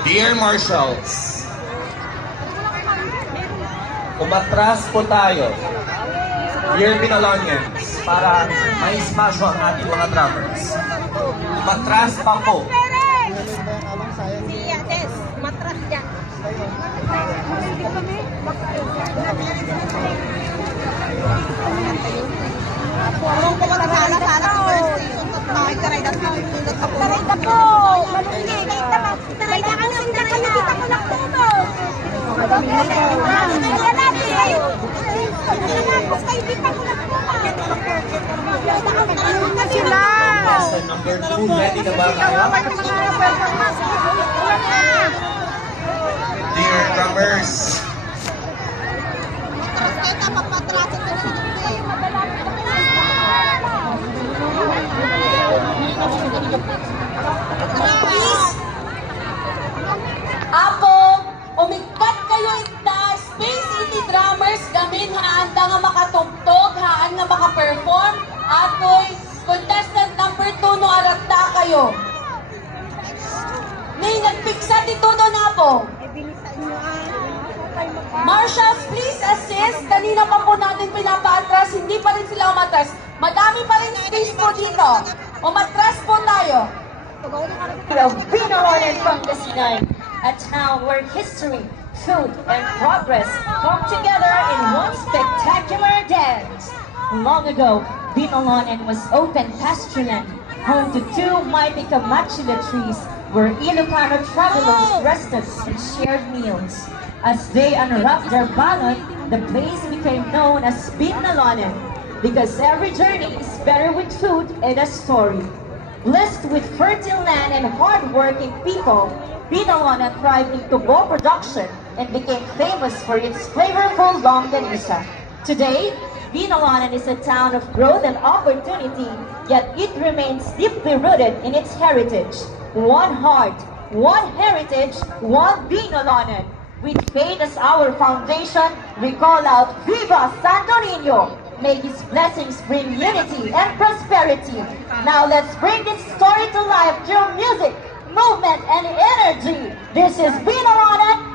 Dear Marshals, umatras po tayo. Dear Binalonians, para ma-smash ang ating mga drummers. Umatras pa po. Si Ades, matras dyan. Purong ko sala-sala ko first station at bakit karay na pinipindot sa puro. Karay na po! Malungi! Karay na ka sinda ka na! Kita ko lang tumo! Kaya natin kayo! Tapos kayo kita ko lang tumo! Nakakataroon na sila! Lesson number 2, ready na ba kayo? Dear drummers, Matras kayo tapos matrasan ko na Apo, umigkat kayo ita, Space City Drummers, gamin haanda nga makatugtog, haan nga makaperform, ato'y contestant number 2 no aragta kayo. May nagpiksa dito doon na po. Marshals, please assist. Kanina pa po natin pinapaatras, hindi pa rin sila umatras. Madami pa rin space po dito. Umatras po tayo. Of Binalon from the Sinai, a town where history, food, and progress come together in one spectacular dance. Long ago, Binalon was open pastureland, home to two mighty Kamachila trees where Ilocano travelers rested and shared meals. As they unwrapped their balot, the place became known as Binalonan, because every journey is better with food and a story. Blessed with fertile land and hard-working people, Binalona thrived in tubo production and became famous for its flavorful longganisa. Today, Binalona is a town of growth and opportunity, yet it remains deeply rooted in its heritage. One heart, one heritage, one Binalona. With faith as our foundation, we call out Viva Santo Niño! May His blessings bring unity and prosperity. Now let's bring this story to life through music, movement, and energy. This is Binalona